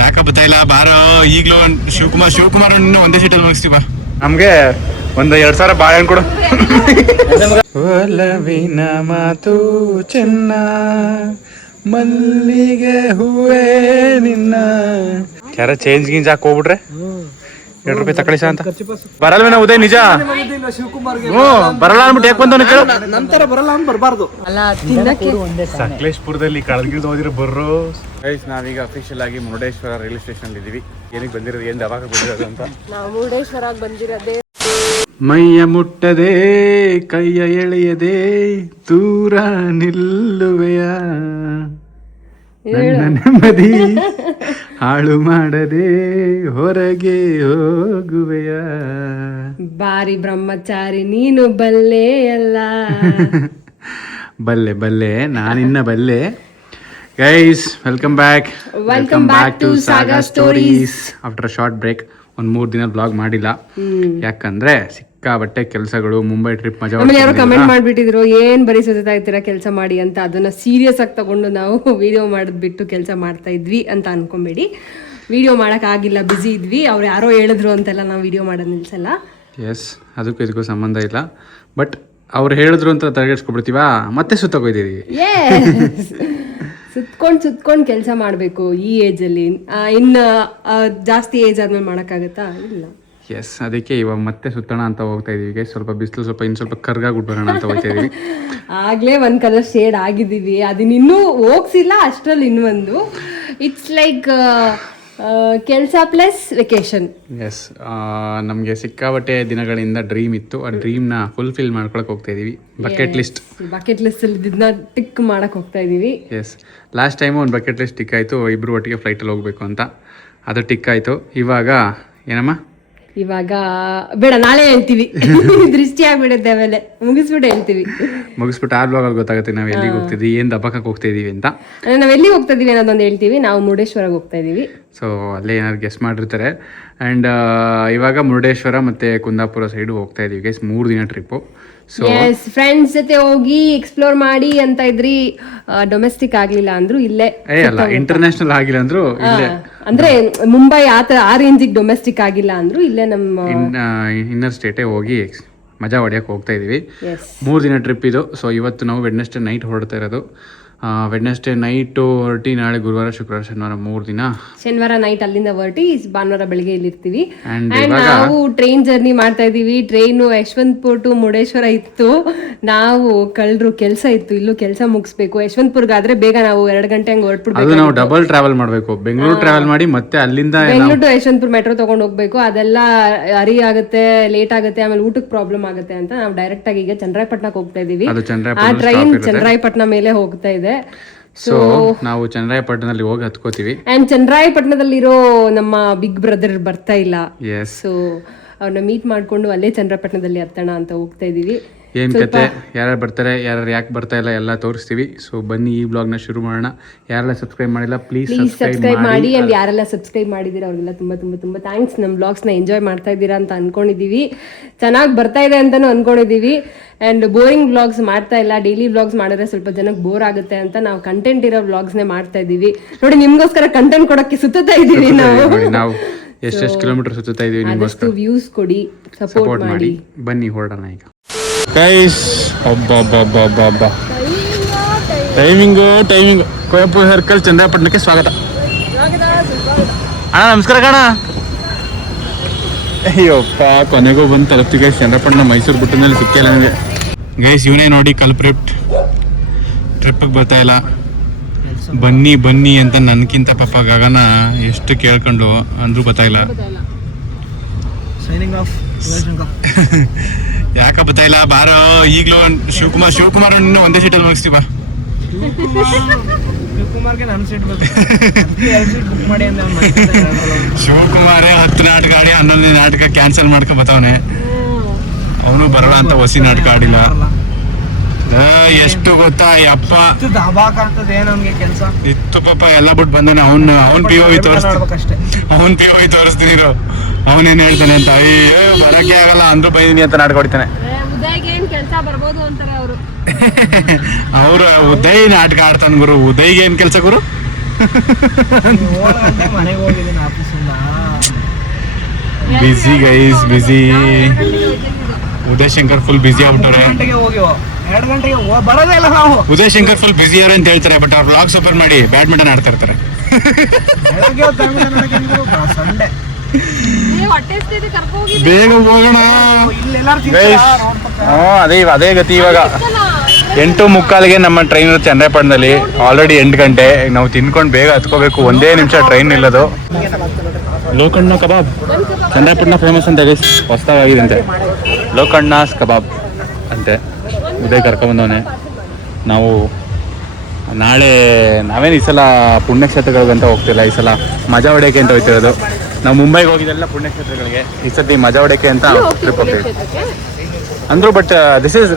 ಯಾಕ ಬತ್ತಾಯಿಲ್ಲ ಬಾರೋ ಈಗ್ಲೂ ಶಿವಕುಮಾರ್ ಇನ್ನು ಒಂದೇ ಸೀಟಲ್ಲಿ ಮುಗಿಸ್ತೀವ. ನಮ್ಗೆ ಒಂದು 2,000 ಬಾಳೆಹಣ್ಣು ಕೊಡು. ಒಲವಿನ ಮಾತು ಚೆನ್ನ ಮಲ್ಲಿಗೆ ಹೂವೇ ನಿನ್ನ. ಯಾರ ಚೇಂಜ್ ಗಿಂಜ್ ಹಾಕಿ ಹೋಗ್ಬಿಟ್ರೆ 2 ರೂಪಾಯಿ ತಕಳಿಸ ಅಂತ ಬರಲ್ವೇನ ಉದಯ್? ನಿಜ ಬರಲ್ಲ ಅನ್ಬಿಟ್ಟು ಯಾಕೆ ಬಂದವನು ಕೇಳು. ನಂತರ ಬರಲ್ಲ ಅಂತ ಬರಬಾರ್ದು. ಸಕಲೇಶ್ಪುರದಲ್ಲಿ ಕಳೆದ್ಗಿಳ್ದು ಹೋದಿರೋ ಬರ್ರು. ಗೈಸ್ ನಾವೀಗ ಅಫಿಷಿಯಲ್ ಆಗಿ ಮುರುಡೇಶ್ವರ ರೈಲ್ವೆ ಸ್ಟೇಷನ್ ಇದ್ದೀವಿ. ಏನಕ್ಕೆ ಬಂದಿರೋದು, ಏನು ದವಾಗ ಬಂದಿರೋದು ಅಂತ. ನಾವು ಮುರುಡೇಶ್ವರ ಬಂದಿರೋದೇ ಮೈಯ ಮುಟ್ಟದೆ ಕೈಯ ಎಳೆಯದೆ ದೂರ ನಿಲ್ಲುವೆಯ, ನನ್ನ ನೆಮ್ಮದಿ ಹಾಳು ಮಾಡದೆ ಹೊರಗೆ ಹೋಗುವೆಯ. ಬಾರಿ ಬ್ರಹ್ಮಚಾರಿ ನೀನು ಬಲ್ಲೆ ಅಲ್ಲ. ಬಲ್ಲೆ ಬಲ್ಲೆ ನಾನಿನ್ನ ಬಲ್ಲೆ. Guys welcome back to saga stories. After a short break ಒಂದು 3 ದಿನ ಬ್ಲಾಗ್ ಮಾಡಿಲ್ಲ. ಯಾಕಂದ್ರೆ ಸಿಕ್ಕಾಬಟ್ಟೆ ಕೆಲಸಗಳು, ಮುಂಬೈ ಟ್ರಿಪ್ ಮಜಾ. ಆಮೇಲೆ ಯಾರೋ ಕಮೆಂಟ್ ಮಾಡ್ಬಿಟ್ಟಿದ್ರು ಏನ್ ಬರೀ ಸುತ್ತಾ ಇರ್ತೀರಾ ಕೆಲಸ ಮಾಡಿ ಅಂತ. ಅದನ್ನ ಸೀರಿಯಸ್ ಆಗಿ ತಗೊಂಡು ನಾವು ವಿಡಿಯೋ ಮಾಡಿದ್ಬಿಟ್ಟು ಕೆಲಸ ಮಾಡ್ತಾ ಇದ್ವಿ ಅಂತ ಅನ್ಕೊಂಬೇಡಿ. ವಿಡಿಯೋ ಮಾಡಕ್ ಆಗಿಲ್ಲ, ಬಿಸಿ ಇದ್ವಿ. ಅವ್ರು ಯಾರೋ ಹೇಳಿದ್ರು ಅಂತೆಲ್ಲ ನಾವು ವಿಡಿಯೋ ಮಾಡೋದು ನಿಲ್ಸಲ್ಲ. ಎಸ್, ಅದಕ್ಕೂ ಇದಕ್ಕೂ ಸಂಬಂಧ ಇಲ್ಲ. ಬಟ್ ಅವ್ರು ಹೇಳಿದ್ರು ಅಂತ ತಲೆಗೆಡ್ಸ್ಕೊಬಿಡ್ತೀವ, ಮತ್ತೆ ಸುತ್ತಕೋಯ್ತೀವಿ. ಸುತ್ಕೊಂಡ್ ಕೆಲಸ ಮಾಡ್ಬೇಕು ಈ ಏಜ್ ಅಲ್ಲಿ. ಇನ್ನು ಜಾಸ್ತಿ ಏಜ್ ಆದ್ಮೇಲೆ ಮಾಡಕ್ಕಾಗತ್ತಾ? ಇಲ್ಲ. ಎಸ್, ಅದಕ್ಕೆ ಇವಾಗ ಮತ್ತೆ ಸುತ್ತೋಣ ಅಂತ ಹೋಗ್ತಾ ಇದೀವಿ. ಸ್ವಲ್ಪ ಬಿಸಿಲು ಇನ್ನು ಸ್ವಲ್ಪ ಕರ್ಗಾಗ್ಬಿಟ್ಬರೋಣ ಅಂತ ಹೋಗ್ತಾ ಇದೀವಿ. ಆಗ್ಲೇ ಒಂದ್ ಕಲರ್ ಶೇಡ್ ಆಗಿದೀವಿ, ಅದನ್ನ ಇನ್ನೂ ಹೋಗ್ಸಿಲ್ಲ. ಅಷ್ಟ್ರಲ್ಲಿ ಇನ್ನೊಂದು ಇಟ್ಸ್ ಲೈಕ್ ಕೆಲಸ ಪ್ಲಸ್ ವೆಕೇಶನ್. ಎಸ್, ನಮಗೆ ಸಿಕ್ಕಾಬಟ್ಟೆ ದಿನಗಳಿಂದ ಡ್ರೀಮ್ ಇತ್ತು. ಆ ಡ್ರೀಮ್ನ ಫುಲ್ಫಿಲ್ ಮಾಡ್ಕೊಳಕ್ ಹೋಗ್ತಾ ಇದೀವಿ. ಬಕೆಟ್ ಲಿಸ್ಟ್ ಅಲ್ಲಿ ಇದನ್ನ ಟಿಕ್ ಮಾಡಕ್ ಹೋಗ್ತಾ ಇದೀವಿ. ಎಸ್, ಲಾಸ್ಟ್ ಟೈಮು ಒಂದು ಬಕೆಟ್ ಲಿಸ್ಟ್ ಟಿಕ್ ಆಯಿತು. ಇಬ್ಬರು ಒಟ್ಟಿಗೆ ಫ್ಲೈಟಲ್ಲಿ ಹೋಗ್ಬೇಕು ಅಂತ, ಅದು ಟಿಕ್ ಆಯಿತು. ಇವಾಗ ಏನಮ್ಮ, ಇವಾಗ ಬೇಡ, ನಾಳೆ ಹೇಳ್ತೀವಿ. ದೃಷ್ಟಿ ಆಗ್ಬಿಡುತ್ತೆ, ಆಮೇಲೆ ಮುಗಿಸ್ಬಿಟ್ಟು ಹೇಳ್ತೀವಿ. ಮುಗಿಸ್ಬಿಟ್ಟು ಆ ಬ್ಲಾಗಲ್ಲಿ ಗೊತ್ತಾಗುತ್ತೆ ನಾವು ಎಲ್ಲಿಗೆ ಹೋಗ್ತಿದ್ವಿ, ಏನು ದಬ್ಬಕ್ಕೆ ಹೋಗ್ತಾ ಇದೀವಿ ಅಂತ. ನಾವು ಎಲ್ಲಿಗೆ ಹೋಗ್ತಾ ಇದೀವಿ ಅನ್ನೋದೊಂದು ಹೇಳ್ತೀವಿ. ನಾವು ಮುರುಡೇಶ್ವರಕ್ಕೆ ಹೋಗ್ತಾ ಇದೀವಿ. ಸೊ ಅಲ್ಲೇ ಏನಾದ್ರು ಗೆಸ್ ಮಾಡಿರ್ತಾರೆ. ಆ್ಯಂಡ್ ಇವಾಗ ಮುರುಡೇಶ್ವರ ಮತ್ತು ಕುಂದಾಪುರ ಸೈಡು ಹೋಗ್ತಾ ಇದೀವಿ ಗೈಸ್. 3 ದಿನ ಟ್ರಿಪ್ಪು. ಸೊ ಫ್ರೆಂಡ್ಸ್ ಜೊತೆ ಹೋಗಿ ಎಕ್ಸ್ಪ್ಲೋರ್ ಮಾಡಿ ಅಂತ ಇದ್ರಿ. ಡೊಮೆಸ್ಟಿಕ್ ಆಗ್ಲಿಲ್ಲ ಅಂದ್ರು ಇಲ್ಲೇ, ಅಲ್ಲ ಇಂಟರ್ನ್ಯಾಷನಲ್ ಆಗಿಲ್ಲ ಅಂದ್ರು ಇಲ್ಲೇ, ಅಂದ್ರೆ ಮುಂಬೈ ಆ ರೇಂಜಿಗೆ ಡೊಮೆಸ್ಟಿಕ್ ಆಗಿಲ್ಲ ಅಂದ್ರು ಇಲ್ಲೇ ನಮ್ಮ ಇನ್ನರ್ ಸ್ಟೇಟೇ ಹೋಗಿ ಮಜಾ ಹೊಡ್ಯಕ್ಕೆ ಹೋಗ್ತಾ ಇದೀವಿ. 3 ದಿನ ಟ್ರಿಪ್ ಇದು. ಸೊ ಇವತ್ತು ನಾವು ವೆಡ್ನೆಸ್ಡೇ ನೈಟ್ ಹೊರಡ್ತಾ ಇರೋದು. ವೆಡ್ನೆಸ್ಡೇ ನೈಟು ಹೊರಟಿ, ನಾಳೆ ಗುರುವಾರ ಶುಕ್ರವಾರ ಶನಿವಾರ 3 ದಿನ. ಶನಿವಾರ ನೈಟ್ ಅಲ್ಲಿಂದ ಹೊರಟಿ ಭಾನುವಾರ ಬೆಳಿಗ್ಗೆ ಇಲ್ಲಿರ್ತೀವಿ. ಅಂಡ್ ನಾವು ಟ್ರೈನ್ ಜರ್ನಿ ಮಾಡ್ತಾ ಇದೀವಿ. ಟ್ರೈನು ಯಶವಂತಪುರ ಟು ಮುರುಡೇಶ್ವರ ಇತ್ತು. ನಾವು ಕಳ್ರು ಕೆಲಸ ಇತ್ತು, ಇಲ್ಲೂ ಕೆಲಸ ಮುಗಿಸ್ಬೇಕು. ಯಶವಂತಪುರ್ಗಾದ್ರೆ ಬೇಗ ನಾವು 2 ಗಂಟೆ ಹಂಗೆ ಹೊರಟ್ಬಿಡ್ಬೇಕು. ಅದು ನಾವು ಡಬಲ್ ಟ್ರಾವೆಲ್ ಮಾಡಬೇಕು. ಬೆಂಗಳೂರು ಟ್ರಾವೆಲ್ ಮಾಡಿ ಮತ್ತೆ ಅಲ್ಲಿಂದ ಬೆಂಗಳೂರು ಟು ಯಶವಂತಪುರ ಮೆಟ್ರೋ ತಗೊಂಡು ಹೋಗ್ಬೇಕು. ಅದೆಲ್ಲ ಹರಿ ಆಗುತ್ತೆ, ಲೇಟ್ ಆಗುತ್ತೆ, ಆಮೇಲೆ ಊಟಕ್ಕೆ ಪ್ರಾಬ್ಲಮ್ ಆಗುತ್ತೆ ಅಂತ ನಾವು ಡೈರೆಕ್ಟ್ ಆಗಿ ಈಗ ಚನ್ನರಾಯಪಟ್ಟಣಕ್ಕೆ ಹೋಗ್ತಾ ಇದೀವಿ. ಆ ಟ್ರೈನ್ ಚನ್ನರಾಯಪಟ್ಟಣ ಮೇಲೆ ಹೋಗ್ತಾ ಇದೆ. ಸೊ ನಾವು ಚನ್ನರಾಯಪಟ್ಟಣದಲ್ಲಿ ಹೋಗಿ ಹತ್ಕೋತೀವಿ. ಅಂಡ್ ಚನ್ನರಾಯಪಟ್ಟಣದಲ್ಲಿರೋ ನಮ್ಮ ಬಿಗ್ ಬ್ರದರ್ ಬರ್ತಾ ಇಲ್ಲ. ಸೊ ಅವ್ರನ್ನ ಮೀಟ್ ಮಾಡ್ಕೊಂಡು ಅಲ್ಲೇ ಚನ್ನರಾಯಪಟ್ಟಣದಲ್ಲಿ ಹತ್ತೋಣ ಅಂತ ಹೋಗ್ತಾ ಇದೀವಿ. ಏನ್ ಕತೆ, ಯಾರು ಬರ್ತಾರೆ, ಯಾರು ಯಾಕೆ ಬರ್ತಾ ಇಲ್ಲ ಎಲ್ಲ ತೋರಿಸ್ತೀವಿ. ಸೊ ಬನ್ನಿ ಈ ಬ್ಲಾಗ್ನ ಶುರು ಮಾಡೋಣ. ಯಾರೆಲ್ಲ ಸಬ್ಸ್ಕ್ರೈಬ್ ಮಾಡಿಲ್ಲ ಪ್ಲೀಸ್ ಸಬ್ಸ್ಕ್ರೈಬ್ ಮಾಡಿ. ಅಂಡ್ ಯಾರೆಲ್ಲ ಸಬ್ಸ್ಕ್ರೈಬ್ ಮಾಡಿದ್ದೀರಾ ಅವ್ರಿಗೆಲ್ಲ ತುಂಬಾ ತುಂಬಾ ತುಂಬಾ ಥ್ಯಾಂಕ್ಸ್. ನಮ್ಮ ಬ್ಲಾಗ್ಸ್ನ ಎಂಜಾಯ್ ಮಾಡ್ತಾ ಇದ್ದೀರಾ ಅಂತ ಅನ್ಕೊಂಡಿದೀವಿ. ಚೆನ್ನಾಗಿ ಬರ್ತಾ ಇದೆ ಅಂತಾನು ಅನ್ಕೊಂಡಿದೀವಿ. ಅಂಡ್ ಬೋರಿಂಗ್ ವ್ಲಾಗ್ಸ್ ಮಾಡ್ತಾ ಇಲ್ಲ. ಡೈಲಿ ವ್ಲಾಗ್ಸ್ ಮಾಡಿದ್ರೆ ಸ್ವಲ್ಪ ಜನಕ್ಕೆ ಬೋರ್ ಆಗುತ್ತೆ ಅಂತ ನಾವು ಕಂಟೆಂಟ್ ಇರೋ ವ್ಲಾಗ್ಸ್ನೇ ಮಾಡ್ತಾ ಇದೀವಿ. ನೋಡಿ, ನಿಮ್ಗೋಸ್ಕರ ಕಂಟೆಂಟ್ ಕೊಡಕ್ಕೆ ಸುತ್ತಾ ಇದೀವಿ ನಾವು. ಎಷ್ಟೆಷ್ಟು ಕಿಲೋಮೀಟರ್ ಸುತ್ತಾ ಇದೀವಿ ನಿಮ್ಗೋಸ್ಕರ. ವ್ಯೂಸ್ ಕೊಡಿ, ಸಪೋರ್ಟ್ ಮಾಡಿ. ಬನ್ನಿ ಹೊರಡೋಣ ಈಗ. ಗೈಸ್, ಟೈಮಿಂಗು ಕುವೆಂಪು ಸರ್ಕಲ್ ಚನ್ನರಾಯಪಟ್ಟಣಕ್ಕೆ ಸ್ವಾಗತ. ಅಣ್ಣ ನಮಸ್ಕಾರ ಕಣ. ಅಯ್ಯೋಪ್ಪ, ಕೊನೆಗೂ ಬಂದು ತಲುಪ್ತೀವಿ ಗೈಸ್. ಚನ್ನರಾಯಪಟ್ಟಣ ಮೈಸೂರು ಬಿಟ್ಟಿದ್ಮೇಲೆ ಸಿಕ್ಕಿಲ್ಲ ನನಗೆ ಗೈಸ್. ಇವನೇ ನೋಡಿ ಟ್ರಿಪ್ಪಿಗೆ ಬರ್ತಾ ಇಲ್ಲ. ಬನ್ನಿ ಅಂತ ನನ್ಕಿಂತ ಪಾಪ ಗಗನ ಎಷ್ಟು ಕೇಳ್ಕೊಂಡು ಅಂದ್ರೂ ಗೊತ್ತಾಯಿಲ್ಲ. ಯಾಕ ಗೊತ್ತಾಯಿಲ್ಲ ಬಾರೋ ಈಗ್ಲೂ ಶಿವಕುಮಾರ್ ಇನ್ನು ಒಂದೇ ಸೀಟಲ್ಲಿ ಮುಗಿಸ್ತೀವ. ಶಿವಕುಮಾರೇ 10 ನಾಟಕ ಆಡಿ 11ನೇ ನಾಟಕ ಕ್ಯಾನ್ಸಲ್ ಮಾಡ್ಕೊ ಬತ್ತವನೆ. ಅವನು ಬರೋಣ ಅಂತ ಹೊಸಿ ನಾಟಕ ಆಡಿಲ್ಲ. ಎಷ್ಟು ಗೊತ್ತಾ ಯಪ್ಪ, ಇತ್ತು ಪಾಪ ಎಲ್ಲ ಬಿಟ್ಟು ಬಂದಾನೆ. ಅವನ್ ಪಿ ಓ ತೋರಿಸ್ತೀನಿ. ಅವನೇನ್ ಹೇಳ್ತಾನೆ ಅಂತ, ಅಯ್ಯೋ ಬರಕ್ಕೆ ಆಗಲ್ಲ ಅಂದ್ರೂ ಬೈದೀನಿ ಅಂತ ನಾಟಕ ಹೊಡಿತಾನೆ. ಅವ್ರು ಉದಯ್ ನಾಟಕ ಆಡ್ತಾನೆ ಗುರು. ಉದಯ್ಗೆ ಏನ್ ಕೆಲ್ಸ ಗುರು? ಮನೆಗೆ ಹೋಗಿದ್ದೀನಿ ಆಫೀಸಿಂದ. ಬಿಸಿ ಗೈಸ್ ಬಿಸಿ. ಉದಯ್ ಶಂಕರ್ ಫುಲ್ ಬಿಸಿ ಆಗ್ಬಿಟ್ಟವ್ರೆ. 2 ಗಂಟೆಗೆ ಹೋಗಿವ, 2 ಗಂಟೆಗೆ ಬರೋದೇ ಇಲ್ಲ ನಾವು. ಉದಯ್ ಶಂಕರ್ ಫುಲ್ ಬಿಸಿ ಅವ್ರೆ ಅಂತ ಹೇಳ್ತಾರೆ, ಬಟ್ ಅವ್ರು ವ್ಲಾಗ್ಸ್ ಓಪನ್ ಮಾಡಿ ಬ್ಯಾಡ್ಮಿಂಟನ್ ಆಡ್ತಾ ಇರ್ತಾರೆ. ಸಂಡೆ ಬೇಗ ಹೋಗೋಣ. ಅದೇ ಗತಿ ಇವಾಗ. 8:45ಗೆ ನಮ್ಮ ಟ್ರೈನ್ ಚನ್ನರಾಯಪಟ್ಟಣದಲ್ಲಿ. ಆಲ್ರೆಡಿ 8 ಗಂಟೆ. ನಾವು ತಿನ್ಕೊಂಡು ಬೇಗ ಹತ್ಕೋಬೇಕು. ಒಂದೇ ನಿಮಿಷ ಟ್ರೈನ್ ನಿಲ್ಲೋದು. ಲೋಕಣ್ಣ ಕಬಾಬ್ ಚನ್ನರಾಯಪಟ್ಟಣ ಫೇಮಸ್ ಅಂತ ಗೈಸ್, ಹೊಸದಾಗಿದೆ ಅಂತೆ. ಲೋಕಣ್ಣಾಸ್ ಕಬಾಬ್ ಅಂತೆ. ಉದಯ್ ಕರ್ಕೊಂಬಂದವನೆ. ನಾವು ನಾವೇನು ಈ ಸಲ ಪುಣ್ಯಕ್ಷೇತ್ರಗಳಿಗಂತ ಹೋಗ್ತಿಲ್ಲ, ಈ ಸಲ ಮಜಾ ಹೊಡೆಯೋಕೆ ಅಂತ ಹೋಗ್ತಿರೋದು. ನಾವು ಮುಂಬೈಗೆ ಹೋಗಿದ್ದೆಲ್ಲ ಪುಣ್ಯಕ್ಷೇತ್ರಗಳಿಗೆ, ಈ ಸತಿ ಮಜಾ ಹೊಡೆಯೋಕೆ ಅಂತ ಟ್ರಿಪ್ ಹೋಗ್ತೀವಿ ಅಂದರು. But this is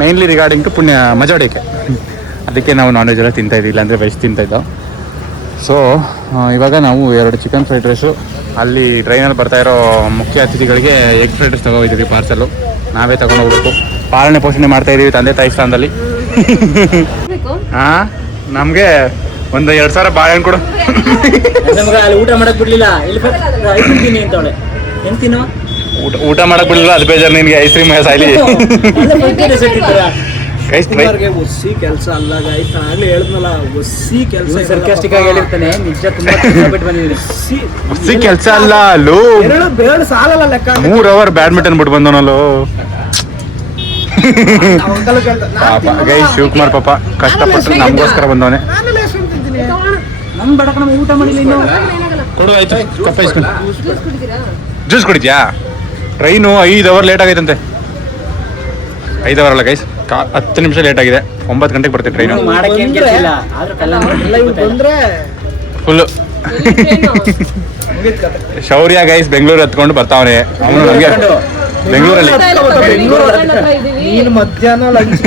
mainly regarding to ಮಜಾ ಹೊಡೆಯೋಕೆ. ಅದಕ್ಕೆ ನಾವು ನಾನ್ ವೆಜ್ ಎಲ್ಲ ತಿಂತಾಯಿದ್ವಿ, ಇಲ್ಲಾಂದರೆ ವೆಜ್ ತಿಂತಾಯಿದ್ದೋ. ಸೊ ಇವಾಗ ನಾವು 2 ಚಿಕನ್ ಫ್ರೈಡ್ ರೈಸು, ಅಲ್ಲಿ ಟ್ರೈನಲ್ಲಿ ಬರ್ತಾಯಿರೋ ಮುಖ್ಯ ಅತಿಥಿಗಳಿಗೆ ಎಗ್ ಫ್ರೈಡ್ ರೈಸ್ ತೊಗೊಬಂದಿದ್ದೀವಿ ಪಾರ್ಸಲು. ನಾವೇ ತೊಗೊಂಡು ಹೋಗ್ಬೇಕು. ಪಾಲನೆ ಪೋಷಣೆ ಮಾಡ್ತಾಯಿದ್ದೀವಿ ತಂದೆ ತಾಯಿ ಸ್ಥಾನದಲ್ಲಿ. ಹಾಂ, ನಮಗೆ ಒಂದು 2,000 ಬಾಳೆಹಣ್ಣು ಕೊಡು. ಅಲ್ಲಿ ಊಟ ಮಾಡಕ್ ಬಿಡ್ಲಿಲ್ಲ. ಊಟ ಮಾಡಕ್ ಬಿಡಲಿಲ್ಲ, ಅದು ಬೇಜಾರು ನಿನಗೆ. ಐಸ್ ಕ್ರೀಮ್ ಸಾಯ್ಲಿ. ಒಸಿ ಕೆಲಸ ಅಲ್ಲ ಗೈಸ್, ಆಗ್ಲೇ ಹೇಳಿದ್ನಲ್ಲ, ಒಸಿ ಕೆಲಸ. ಸರ್ಕಾಸ್ಟಿಕ್ ಆಗಿ ಹೇಳಿರ್ತಾನೆ, ನಿಜ ತುಂಬಾ ಬಿಟ್ಟು ಬಂದಿದ್ದೀನಿ. ಒಸಿ ಕೆಲಸ ಅಲ್ಲ ಲೋ, ಬೇಡ ಸಾಲಲ್ಲ ಲೆಕ್ಕ. 3 ಅವರ್ ಬ್ಯಾಡ್ಮಿಂಟನ್ ಬಿಟ್ಟು ಬಂದವನಲ್ಲೋ. ಗೈ ಶಿವಕುಮಾರ್ ಪಾಪ ಕಷ್ಟಪಟ್ಟು ನಮಗೋಸ್ಕರ ಬಂದವನೆ. ನಮ್ ಬಡಕ ನಮ್ ಊಟ ಮಾಡಿಲ್ಲ ಇನ್ನು. ಕೊಡು ಆಯ್ತು, ಕಪ್ಪ ಇಸ್ಕೊಂಡು. ಜ್ಯೂಸ್ ಕುಡಿದ್ಯಾ? ಟ್ರೈನು 5 ಅವರ್ ಲೇಟ್ ಆಗೈತಂತೆ. 5 ಅವರ್ ಅಲ್ಲ ಗೈಸ್, 10 ನಿಮಿಷ ಲೇಟ್ ಆಗಿದೆ. 9 ಗಂಟೆಗೆ ಬರ್ತೀವಿ ಟ್ರೈನು. ಮಾಡಕ್ಕೆ ಏನ್ ಕೆಲ್ಸ ಇಲ್ಲ, ಆದ್ರೂ ಬಂದ್ರೆ ಫುಲ್ಲು ಶೌರ್ಯ ಗೈಸ್ ಬೆಂಗಳೂರು ಹತ್ಕೊಂಡು ಬರ್ತಾವನೆ. ಅವನು ನಮಗೆ ಬೆಂಗಳೂರಲ್ಲಿ ನೀನು ಮಧ್ಯಾಹ್ನ ಲಂಚ್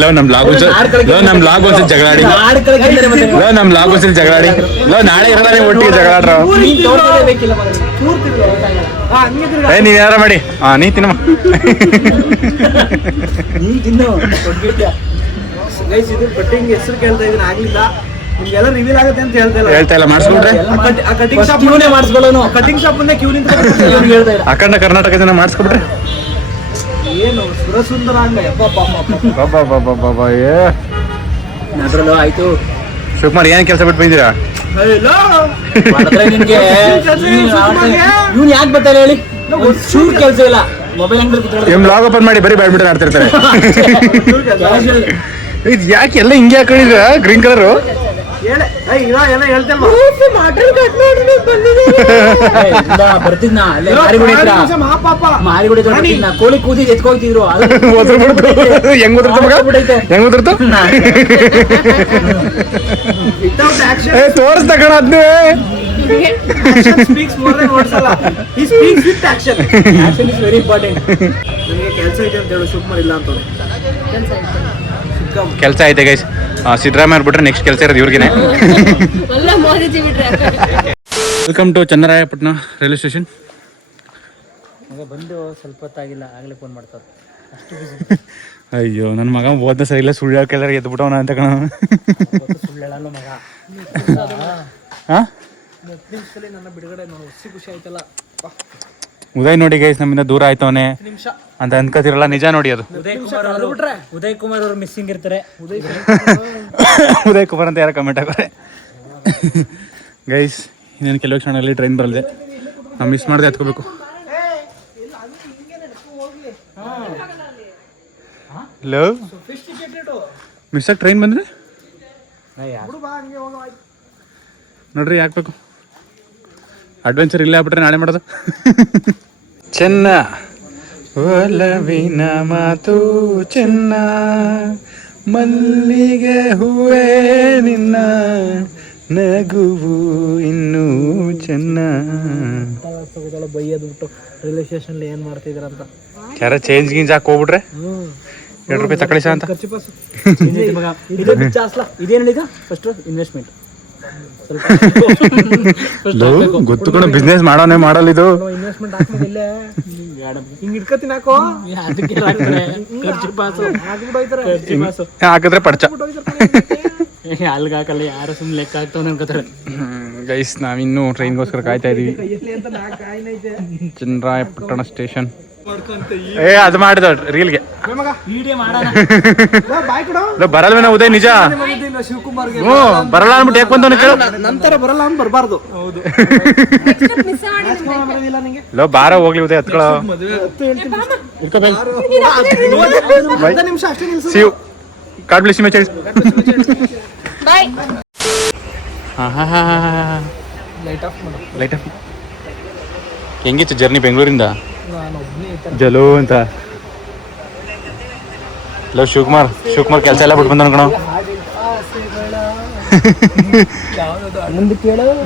ಲವ್ ನಮ್ ಲಾಗ್ ನಮ್ ಲಾಗ್ ಒಂದ್ಸತಿ ಜಗಳಾಡಿ ಲವ್ ನಮ್ ಲಾಗ್ ಒಂದ್ಸತಿ ಜಗಳಾಡಿ ಲವ್ ನಾಳೆ ಇರಲ್ಲ ನೀವು ಒಟ್ಟಿಗೆ ಜಗಳಾಡ್ರ. ನೀವ್ ಯಾರ ಮಾಡಿ ನೀ ತಿನ್ನಮ್ಮ. ಗೈಸ್ ಇದು ಕಟ್ಟಿಂಗ್ ಹೆಸರು ಕೇಳ್ತಾ ಇದ್ದೀನಿ, ಆಗ್ಲಿಲ್ಲ. ನಿಮ್ಗೆಲ್ಲ ರಿವೀಲ್ ಆಗುತ್ತೆ ಅಂತ ಹೇಳ್ತಾ ಇಲ್ಲ. ಮಾಡಿಸ್ಬಿಟ್ರೆ ಕಟಿಂಗ್ ಶಾಪ್ ಮುಂದೆ ಮಾಡಿಸ್ಕೊಳ್ಳೋನು. ಕಟಿಂಗ್ ಶಾಪ್ ಮುಂದೆ ಕ್ಯೂ ನಿಂತ ಹೇಳ್ತಾ ಇಲ್ಲ. ಅಖಂಡ ಕರ್ನಾಟಕದಿಂದ ಮಾಡಿಸ್ಕೊಬಿಟ್ರೆ ಏನು ಸುರಸುಂದರ ಅಂಗ. ಅದ್ರಲ್ಲೂ ಆಯ್ತು. ಶಿವಕುಮಾರ್ ಏನ್ ಕೆಲಸ ಬಿಟ್ಟು ಬಂದಿರಾ? ನಿನ್ಗೆ ಇವ್ನು ಯಾಕೆ ಬರ್ತಾರೆ ಹೇಳಿ? ಚೂರ್ ಕೆಲಸ ಇಲ್ಲ. ಮೊಬೈಲ್ ಅಂಗಡಿ ಲಾಗ್ ಓಪನ್ ಮಾಡಿ ಬರೀ ಬ್ಯಾಡ್ಮಿಂಟನ್ ಆಡ್ತಿರ್ತಾರೆ. ಇದು ಯಾಕೆ ಎಲ್ಲ ಹಿಂಗೆ ಹಾಕೊಂಡಿದ್ರ ಗ್ರೀನ್ ಕಲರು? ಬರ್ತಿದ್ನ ಮಾರಿಗುಡಿ ಕೋಳಿ ಕೂದಿ ಎತ್ಕೋಗ್ತಿದ್ರು. ಹೆಂಗ್ ಉದುರ್ತು ತೋರಿಸ್ದ ಕಣ ಅದ್ನೇ. Very important. ಕೆಲಸ ಇದೆ ಅಂತ ಹೇಳು. ಶಿವಕುಮಾರ್ ಇಲ್ಲ ಅಂತ ಕೆಲಸ ಐತೆ ಗೈಸ್. ಸಿದ್ದರಾಮಯ್ಯ ಬಿಟ್ರೆ ನೆಕ್ಸ್ಟ್ ಕೆಲಸ ಇರೋದು ಇವ್ರಿಗೇನೆ. Welcome to Channarayapatna railway station. ಬಂದು ಸ್ವಲ್ಪ ಹೊತ್ತಾಗಿಲ್ಲ, ಆಗ್ಲೇ ಫೋನ್ ಮಾಡ್ತಾರೆ. ಅಯ್ಯೋ ನನ್ನ ಮಗ ಓದ್ನ ಸರಿ ಇಲ್ಲ, ಸುಳ್ಳು ಹೇಳ್ಕೆಲ್ಲ ಎದ್ದು ಬಿಟ್ಟವನ ಅಂತ ಕಣ. ಸುಳ್ಳು ಹೇಳಲ್ಲ ಮಗ. ನನ್ನ ಬಿಡುಗಡೆ ನೋಡಿ ಖುಷಿ ಆಯ್ತಲ್ಲ. ಉದಯ್ ನೋಡಿ ಗೈಸ್ ನಮ್ಮಿಂದ ದೂರ ಆಯ್ತವನೆ ಅಂತ ಅನ್ಕೋತಿರಲ್ಲ, ನಿಜ ನೋಡಿ ಅದು. ಉದಯ್ ಕುಮಾರ್ ಅವರು ಮಿಸ್ಸಿಂಗ್ ಇರ್ತಾರೆ. ಉದಯ್ ಕುಮಾರ್ ಅಂತ ಯಾರು ಕಮೆಂಟ್ ಹಾಕೋರೆ ಗೈಸ್. ಇನ್ನೇನು ಕೆಲವು ಕ್ಷಣದಲ್ಲಿ ಟ್ರೈನ್ ಬರಲಿದೆ. ನಾವು ಮಿಸ್ ಮಾಡದೆ ಹತ್ಕೋಬೇಕು. ಲವ್ ಮಿಸ್ ಆಗಿ ಟ್ರೈನ್ ಬಂದ್ರೆ ನೋಡ್ರಿ ಯಾಕೆ ಬೇಕು. ಅಡ್ವೆಂಚರ್ ಇಲ್ಲೇ ಆಗ್ಬಿಟ್ರೆ ನಾಳೆ ಮಾಡೋದು. ಚೆನ್ನ ಒಲವಿನ ಮಾತು ಚೆನ್ನ, ಮಲ್ಲಿಗೆ ಹೂವೇ ನಿನ್ನ ನಗುವು ಇನ್ನೂ ಚೆನ್ನ. ಬೈಯೋದು ಬಿಟ್ಟು ರೈಲ್ವೆ ಸ್ಟೇಷನ್ ಏನ್ ಮಾಡ್ತಿದ್ರಂತ ಯಾರ ಚೇಂಜ್ ಗೀಂಜ್ ಹಾಕಿ ಹೋಗ್ಬಿಟ್ರೆ 2 ರೂಪಾಯಿ ತಗೊಳ್ಳಿ ಅಂತ. ಇದೇನು ಹೇಳಿದ ಫಸ್ಟ್ ಇನ್ವೆಸ್ಟ್ಮೆಂಟ್ ಗೊತ್ತು ಕಣ ಬಿಸ್ನೆಸ್ ಮಾಡೋನೇ ಮಾಡಲ್ಲ ಇದು. ಇನ್ವೆಸ್ಟ್ಮೆಂಟ್ ಹಾಕ್ಬಿಟ್ಟಿಲ್ಲ ಹಿಂಗ್ ಇಟ್ಕೊತೀನಿ ಹಾಕೋ ಹಾಕಿದ್ರೆ ಪಡ್ಚ. ಅಲ್ಗ ಹಾಕಲ್ಲ, ಯಾರು ಸುಮ್ಮನೆ ಲೆಕ್ಕ ಆಗ್ತಾವ ಅನ್ಕೋತಾರೆ. ಗೈಸ್ ನಾವಿನ್ನೂ ಟ್ರೈನ್ಗೋಸ್ಕರ ಕಾಯ್ತಾ ಇದೀವಿ. ಚನ್ನರಾಯಪಟ್ಟಣ ಸ್ಟೇಷನ್. ಅದು ಮಾಡಿದ ರೀಲ್ಗೆ ಬರಲ್ವೇನ ಉದಯ್? ನಿಜ ಶಿವಕುಮಾರ್ಗೆ ಹ್ಞೂ ಬರಲ್ಲ ಅನ್ಬಿಟ್ಟು ಯಾಕೆ ಬಂದವನು ಕೇಳು. ನಂತರ ಬರಲ್ಲ ಅಂತ ಬರಬಾರ್ದು. ಹೌದು ಲೋ ಬಾರ ಹೋಗ್ಲಿ ಉದಯ್ ಹತ್ಕೊಳ್ಳೋ. ನಿಮಿಷ ಅಷ್ಟೇ ನಿಲ್ಸು. ಸಿವ್ ಕಾರ್ಡ್ ಬ್ಲೆಸ್ ಯು ಮೆಚೇಸ್. Light off. ಹೆಂಗಿತ್ತು ಜರ್ನಿ ಬೆಂಗಳೂರಿಂದ? ಜಲೋ ಅಂತ. ಲೋ ಶಿವಕುಮಾರ್ ಕೆಲಸ ಎಲ್ಲ ಬಿಟ್ಟು ಬಂದ ಕಣ.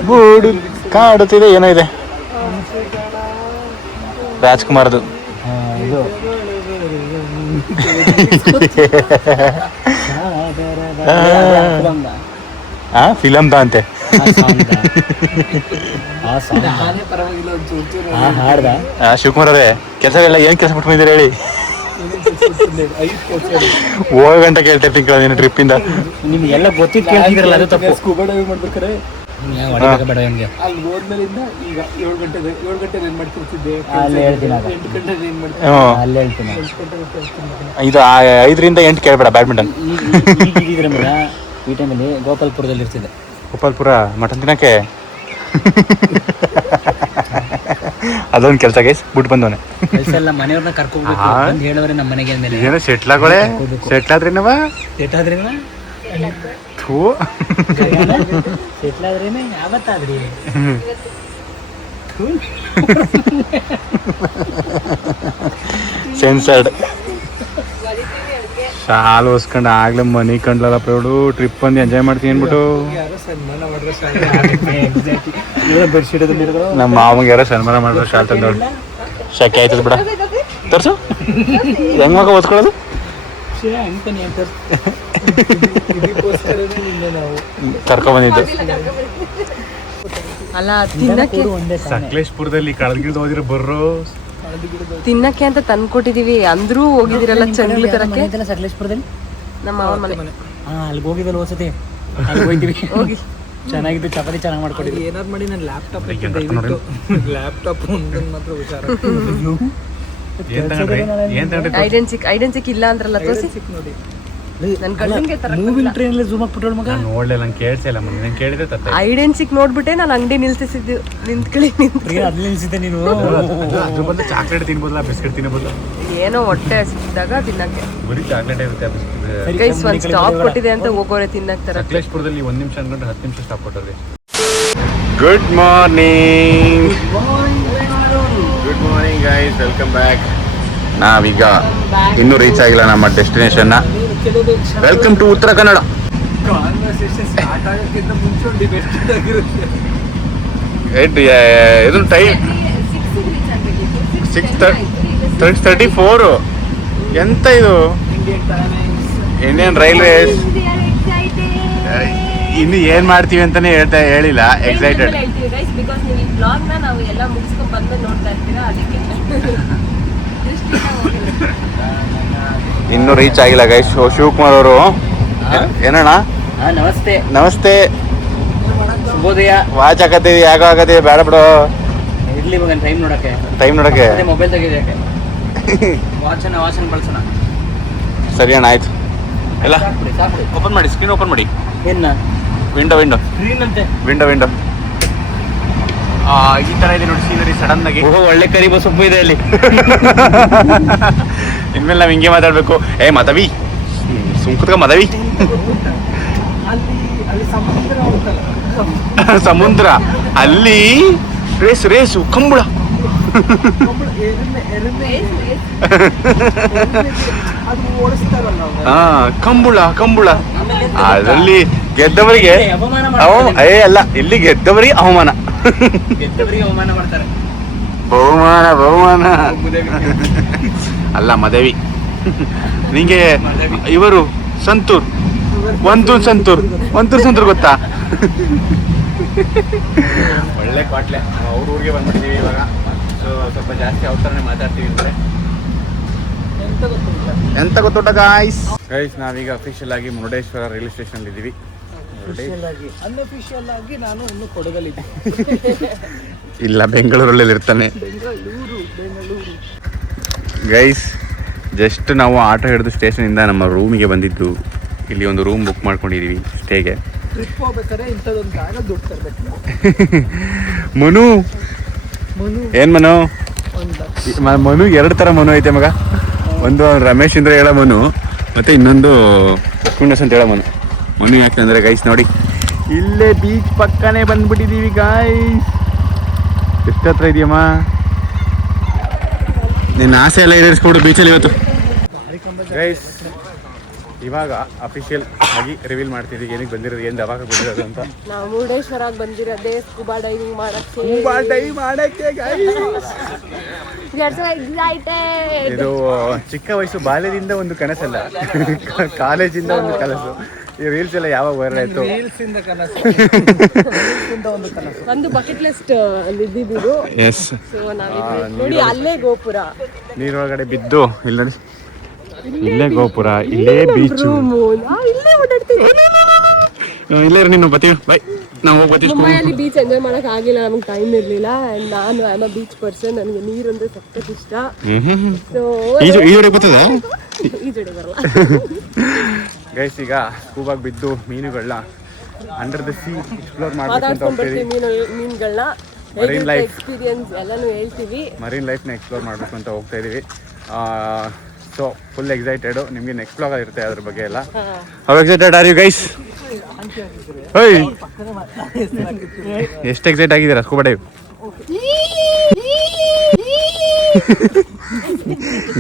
ಗೂಡು ಕಾಡುತ್ತಿದೆ, ಏನೋ ಇದೆ ರಾಜ್ಕುಮಾರ್ದು. ಫಿಲಮ್ದ ಅಂತೆ. ಶಿವಕುಮಾರ್ ಅವರೇ ಕೆಲಸ ಎಲ್ಲ ಏನ್ ಕೆಲಸ ಬಿಟ್ಟು ಬಂದಿರ ಹೇಳಿ. ಹೋಗ ಗಂಟ ಕೇಳ್ತಿರ್ತೀನಿ ಕೇಳೋದೇನು ಟ್ರಿಪ್ ಇಂದ. ನಿಮ್ಗೆಲ್ಲ ಗೊತ್ತಿದ್ದು ಕೇಳ್ತಿದ್ರಲ್ಲ, ಅದು ತಪ್ಪು. ಸ್ಕೂಬಾ ಡೈವಿಂಗ್ ಮಾಡ್ಬೇಕಾರೆ ಬೇಡ ಅವನಿಗೆ. ಅಲ್ಲಿ ಹೋದ್ಮೇಲಿಂದ ಈಗ 7 ಗಂಟೆ ಏನ್ ಮಾಡ್ತಿರ್ತಿದ್ದೆ, ಅಲ್ಲಿ ಹೇಳ್ತೀನಿ. 8 ಗಂಟೆ ಏನ್ ಮಾಡ್ತೀನಿ, ಅಲ್ಲಿ ಹೇಳ್ತೀನಿ. ಇದು 5ರಿಂದ 8 ಕೇಳ್ಬೇಡ ಬ್ಯಾಡ್ಮಿಂಟನ್. ಈಗಿದ್ರೆ ಮಗ ಈ ಟೈಮಲ್ಲಿ ಗೋಪಾಲ್ಪುರದಲ್ಲಿ ಇರ್ತಿದ್ದೆ. ಗೋಪಾಲ್ಪುರ ಮಟನ್ ತಿನ್ನಕ್ಕೆ ಅದೊಂದು ಕೆಲಸ ಗೈಸ್ ಬಿಟ್ಟು ಬಂದವನೆ. ಕೆಲಸ ಎಲ್ಲ ಮನೆಯವ್ರನ್ನ ಕರ್ಕೋಬೇಕು ಅಂತ ಹೇಳೋರೆ ನಮ್ಮ ಮನೆಗೆ ಅಂದ್ಮೇಲೆ ಏನೋ ಸೆಟ್ಲಾಗೋಳೆ. ಸೆಟ್ಲಾದ್ರೇನವ ಸೆಟ್ಲಾದ್ರೇನ ಥೂ ಸೆಟ್ಲಾದ್ರೇನೆ ಯಾವತ್ತಾದ್ರಿ ಸೆನ್ಸರ್ಡ್. ಶಾಲು ಹೊಸ್ಕೊಂಡು ಆಗ್ಲೇ ಮನೆ ಕಂಡ್ಲಲ್ಲ ಪ್ರೌಡು. ಟ್ರಿಪ್ ಬಂದು ಎಂಜಾಯ್ ಮಾಡ್ತೀನಿ ಅಂದ್ಬಿಟ್ಟು ನಮ್ಮ ಮಾವಂಗೆ ಯಾರೋ ಸನ್ಮಾನ ಮಾಡಿದ್ರು. ಶಾಲ್ ತಂದವಳು ಶಕೆ ಆಯ್ತದ ಬಿಡ. ತರ್ಸು ಹೆಂಗ್ ಮಗ ಓದ್ಕೊಳ್ಳೋದು. ಕರ್ಕೊ ಬಂದಿದ್ದು ಅಲ್ಲ ತಿನ್ನಕ್ಕೆ. ಸಕಲೇಶ್ಪುರದಲ್ಲಿ ಕಳಗಿಳ್ದು ಹೋದಿರೋ ಬರ್ರೋ ತಿನ್ನಕ್ಕೆ ಅಂತ ತಂದ್ಕೊಟ್ಟಿದೀವಿ. ಅಂದ್ರೂ ಹೋಗಿದಿರಲ್ಲ ಚಂಗ್ಲು ತರಕ್ಕೆ. ಸಕಲೇಶ್ಪುರದಲ್ಲಿ ನಮ್ಮ ಮಾವ ಮನೆ. ಅಲ್ಲಿ ಹೋಗಿದ್ದಲ್ಲ ಹೋಗ್ಸತಿ, ಅಲ್ಲಿ ಹೋಗ್ತೀವಿ. ಹೋಗಿ ಚೆನ್ನಾಗಿದ್ದು, ಚಪಾತಿ ಚೆನ್ನಾಗಿ ಮಾಡ್ಕೊಟ್ಟಿದ್ವಿ. ಏನಾದ್ರು ಮಾಡಿ ನಾನು ಲ್ಯಾಪ್ಟಾಪ್ ಮಾತ್ರ ವಿಚಾರ. ಐಡೆನ್ಸಿಕ್ ಇಲ್ಲ ಅಂದ್ರಲ್ಲ, ತೋರಿಸಿ ನೋಡಿ. ನನ್ ಕಣ್ಣಿಗೆ ಮೂವಿಂಗ್ ಟ್ರೈನಲ್ಲಿ ಝೂಮ್ ಹಾಕ್ಬಿಟ್ರಳು ಮಗ. ನೋಡ್ಲೆ ನಂಗೆ ಕೇಳಿಸಿಲ್ಲ. ನಾನು ಕೇಳಿದ್ರೆ ತತ್ತೆ ಐಡೆನ್ಸಿಕ್ ನೋಡ್ಬಿಟ್ಟೆ ನಾನು ಅಂಗಡಿ ನಿಲ್ಸಿದ್ದು. ನಿಂತ್ಕೊಳ್ಳಿ ಅಲ್ಲಿ ನಿಲ್ಸಿದ್ದೆ ನೀನು. ಅದ್ರ ಬದಲು ಚಾಕ್ಲೇಟ್ ತಿನ್ಬೋದಲ್ಲ, ಬಿಸ್ಕೆಟ್ ತಿನ್ಬೋದಲ್ಲ. ಏನೋ ಹೊಟ್ಟೆ ಹಸಿದಾಗ ತಿನ್ನಕ್ಕೆ. ಬರೀ ಚಾಕ್ಲೇಟ್ ಇರುತ್ತೆ. ಗೈಸ್ ಒಂದ್ ಸ್ಟಾಪ್ ಕೊಟ್ಟಿದೆ ಅಂತ ಹೋಗೋರೆ ತಿನ್ನಕ್ ತರ. ಸಕಲೇಶ್ಪುರದಲ್ಲಿ 1 ನಿಮಿಷ ಅನ್ಕೊಂಡು 10 ನಿಮಿಷ ಸ್ಟಾಪ್ ಕೊಟ್ಟವ್ರಿ. Good morning guys, welcome back. ನಾವೀಗ ಇನ್ನೂ ರೀಚ್ ಆಗಿಲ್ಲ ನಮ್ಮ ಡೆಸ್ಟಿನೇಷನ್ನ. Welcome to Uttara Kannada. Conversation start ಆಗೋಕ್ಕಿಂತ ಮುಂಚೆ ಒಂದು ಡಿಬೇಟ್ ಆಗಿರುತ್ತೆ. ಇದು ಟೈಮ್ 6:34. ಎಂತ ಇದು ಇಂಡಿಯನ್ ರೈಲ್ವೇಸ್. ಇನ್ನು ಏನ್ ಮಾಡ್ತೀವಿ ಅಂತಾನೆ ಹೇಳಿಲ್ಲ. ಎಕ್ಸೈಟೆಡ್. ಇನ್ನೂ ರೀಚ್ ಆಗಿಲ್ಲ ಗೈಸ್. ಶಿವಕುಮಾರ್ ಅವರು ಏನಣ್ಣ ನಮಸ್ತೆ ನಮಸ್ತೆ ಶುಭೋದಯ. ವಾಚ್ ಹಾಕತ್ತೀವಿ, ಯಾಕೋ ಹಾಕತ್ತೀವಿ, ಬೇಡ ಬಿಡು. ಇರ್ಲಿ ಮಗ ಟೈಮ್ ನೋಡಕ್ಕೆ ಮೊಬೈಲ್ ತೆಗಿದಕ್ಕೆ ವಾಚನ ಬಳಸೋಣ. ಸರಿ ಅಣ್ಣ, ಆಯ್ತು. ಎಲ್ಲ ಓಪನ್ ಮಾಡಿ, ಸ್ಕ್ರೀನ್ ಓಪನ್ ಮಾಡಿ. ಏನ ವಿಂಡೋ ಸ್ಕ್ರೀನ್ ಅಂತೆ. ವಿಂಡೋ ಈ ತರ ಇದೆ ನೋಡಿ ಸೀನರಿ. ಸಡನ್ ಆಗಿ ಒಳ್ಳೆ ಕರಿಬ ಸೊಪ್ಪು ಇದೆ ಅಲ್ಲಿ. ಇನ್ಮೇಲೆ ನಾವ್ ಹಿಂಗೆ ಮಾತಾಡ್ಬೇಕು. ಮದವಿ ಸುಮ್ಕುತ್ಕ ಮದವಿ. ಸಮುದ್ರ ಅಲ್ಲಿ ರೇಸು ಕಂಬಳ. ಕಂಬಳ ಅದರಲ್ಲಿ ಗೆದ್ದವರಿಗೆ ಅಲ್ಲ, ಇಲ್ಲಿ ಗೆದ್ದವರಿಗೆ ಅವಮಾನ. ಮಾಡ್ತಾರೆ. ಬಹುಮಾನ ಅಲ್ಲ ಮದವಿ. ನಿಂಗೆ ಇವರು ಸಂತೂರ್ ಒಂತೂರು ಸಂತೂರ್ ಗೊತ್ತಾ? ಒಳ್ಳೆ ಕ್ವಾಟ್ಲೆ. ಅವ್ರ ಊರಿಗೆ ಬಂದ್ಬಿಟ್ಟಿದ್ದೀವಿ ಇವಾಗ. ಸೊ ಸ್ವಲ್ಪ ಜಾಸ್ತಿ ಅವ್ರ ಥರನೇ ಮಾತಾಡ್ತೀವಿ ಅಂದರೆ ಎಂತ ಗೊತ್ತುಂಟ ಗೈಸ್ ನಾವೀಗ ಅಫಿಷಿಯಲ್ ಆಗಿ ಮುರುಡೇಶ್ವರ ರೈಲ್ವೆ ಸ್ಟೇಷನ್ ಇದ್ದೀವಿ. ಅನ್ಅಫಿಷಿಯಲ್ ಆಗಿ ನಾನು ಇನ್ನು ಕೊಡಗಲ್ಲಿದ್ದೆ. ಇಲ್ಲ, ಬೆಂಗಳೂರಲ್ಲಿ ಇರ್ತಾನೆ ಗೈಸ್. ಜಸ್ಟ್ ನಾವು ಆಟೋ ಹಿಡಿದು ಸ್ಟೇಷನಿಂದ ನಮ್ಮ ರೂಮಿಗೆ ಬಂದಿದ್ದು. ಇಲ್ಲಿ ಒಂದು ರೂಮ್ ಬುಕ್ ಮಾಡ್ಕೊಂಡಿದ್ದೀವಿ ಸ್ಟೇಗೆ. ಟ್ರಿಪ್ ಹೋಗ್ಬೇಕಾದ್ರೆ ಇಂಥದ್ದೊಂದು ಜಾಗ ದುಡ್ಡು ತರಬೇಕು. ಮನು ಏನ್ ಮನು? ಮನು 2 ಥರ ಮನು ಐತೆ ಮಗ. ಒಂದು ರಮೇಶ್ ಇಂದ್ರ ಹೇಳೋ ಮನು, ಮತ್ತೆ ಇನ್ನೊಂದು ಲಕ್ಷ್ಮೀನಸ್ ಅಂತ ಹೇಳೋ ಮನು. ಯಾಕಂದ್ರೆ ಗೈಸ್ ನೋಡಿ, ಇಲ್ಲೇ ಬೀಚ್ ಪಕ್ಕನೇ ಬಂದ್ಬಿಟ್ಟಿದ್ದೀವಿ ಗೈಸ್. ಎಷ್ಟು ಹತ್ರ ಇದೆಯಮ್ಮ? ನಿನ್ನ ಆಸೆ ಎಲ್ಲ ಈಡೇರಿಸ್ಕೊಡು ಬೀಚಲ್ಲಿ ಇವತ್ತು ಗೈಸ್. ಇವಾಗ ಅಫಿಷಿಯಲ್ ಆಗಿ ರಿವೀಲ್ ಮಾಡ್ತಿದ್ದೀವಿ ಏನಕ್ಕೆ ಬಂದಿರೋದು, ಏನು ದವಾಗ ಬಂದಿರೋದು ಅಂತ. ನಾವು ಮುರುಡೇಶ್ವರಾಗ ಬಂದಿರೋದೇ ಸ್ಕೂಬಾ ಡೈವಿಂಗ್ ಮಾಡಕ್ಕೆ. ಇದು ಚಿಕ್ಕ ವಯಸ್ಸು ಬಾಲ್ಯದಿಂದ ಒಂದು ಕನಸಲ್ಲ, ಕಾಲೇಜಿಂದ ಒಂದು ಕನಸು. ಈ ರೀಲ್ಸ್ ಎಲ್ಲ ಯಾವಾಗ ಬರಲಾಯ್ತು? ಒಂದು ಬಕೆಟ್ ಲಿಸ್ಟ್ ಅಲ್ಲಿ ಇದ್ದಿದ್ದು. ಎಸ್. ಸೊ ನೋಡಿ ಅಲ್ಲೇ ಗೋಪುರ, ನೀರೊಳಗಡೆ ಬಿದ್ದು ಇಲ್ಲಿ ನೋಡಿ, ಇಲ್ಲೇ ಗೋಪುರ, ಇಲ್ಲೇ ಬೀಚ್. ಇಲ್ಲೇ ಓಡಾಡ್ತೀವಿ. ಇಲ್ಲೇ ನೀನು ಬತ್ತೀವಿ ಬೈ, ನಾವು ಹೋಗಿ ಬತ್ತೀವಿ. ಮುಂಬೈಯಲ್ಲಿ ಬೀಚ್ ಎಂಜಾಯ್ ಮಾಡಕ್ ಆಗಿಲ್ಲ, ನಮಗೆ ಟೈಮ್ ಇರಲಿಲ್ಲ. ನಾನು I am a beach person, ನನಗೆ ನೀರು ಅಂದ್ರೆ ಸಖತ್ ಇಷ್ಟ. ಸೊ ಈಜೊಡೆ ಬರ್ತದೆ, ಈಜೊಡೆ ಬರಲ್ಲ ಗೈಸ್. ಈಗ ಸ್ಕೂಬಾಗಿ ಬಿದ್ದು ಮೀನುಗಳನ್ನ ಅಂಡರ್ ದ ಸಿ ಎಕ್ಸ್ಪ್ಲೋರ್ ಮಾಡ್ಕೊಂಡು ಮೀನುಗಳನ್ನ ಮರೀನ್ ಲೈಫ್ ಎಕ್ಸ್ಪೀರಿಯನ್ಸ್ ಎಲ್ಲಾನು ಹೇಳ್ತೀವಿ. ಮರೀನ್ ಲೈಫ್ನ ಎಕ್ಸ್ಪ್ಲೋರ್ ಮಾಡಬೇಕು ಅಂತ ಹೋಗ್ತಾ ಇದೀವಿ. So full excited. ನಿಮಗೆ ನೆಕ್ಸ್ಟ್ ಬ್ಲಾಗ್ ಇರುತ್ತೆ ಅದ್ರ ಬಗ್ಗೆ ಎಲ್ಲ. How excited are you guys? ಎಷ್ಟು ಎಕ್ಸೈಟ್ ಆಗಿದ್ದೀರಾ scuba dive?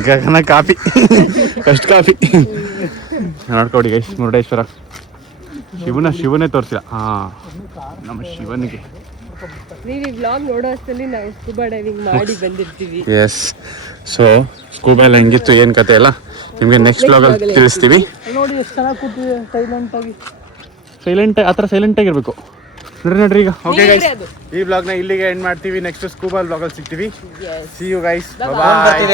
Gagana coffee, first coffee ನೋಡ್ಕೊಡಿ ಗೈಸ್. ಮುರುಡೇಶ್ವರ ಶಿವನೇ ತೋರಿಸಿಲ್ಲ. ನಮ್ಮ ಶಿವನಿಗೆ ನೀವು ಈ ವ್ಲಾಗ್ ನೋಡೋ ಅಷ್ಟರಲ್ಲಿ ನಾವು ಸ್ಕೂಬಾ ಡೈವಿಂಗ್ ಮಾಡಿ ಬಂದಿರ್ತೀವಿ. ಎಸ್. ಸೊ ಸ್ಕೂಬಾ ಎಲ್ಲ ಹೆಂಗಿತ್ತು, ಏನು ಕತೆ ಎಲ್ಲ ನಿಮಗೆ ನೆಕ್ಸ್ಟ್ ವ್ಲಾಗಲ್ಲಿ ತಿಳಿಸ್ತೀವಿ. ನೋಡಿ ಎಷ್ಟು ಚೆನ್ನಾಗಿ ಕೂತಿದೆ ಆ ಥರ ಸೈಲೆಂಟಾಗಿರ್ಬೇಕು. ನಡ್ರಿ ಈಗ. ಓಕೆ ಗೈಸ್, ಈ ವ್ಲಾಗ್ನ ಇಲ್ಲಿಗೆ ಎಂಡ್ ಮಾಡ್ತೀವಿ. ನೆಕ್ಸ್ಟ್ ಸ್ಕೂಬಾ ವ್ಲಾಗಲ್ಲಿ ಸಿಗ್ತೀವಿ. See you guys, bye.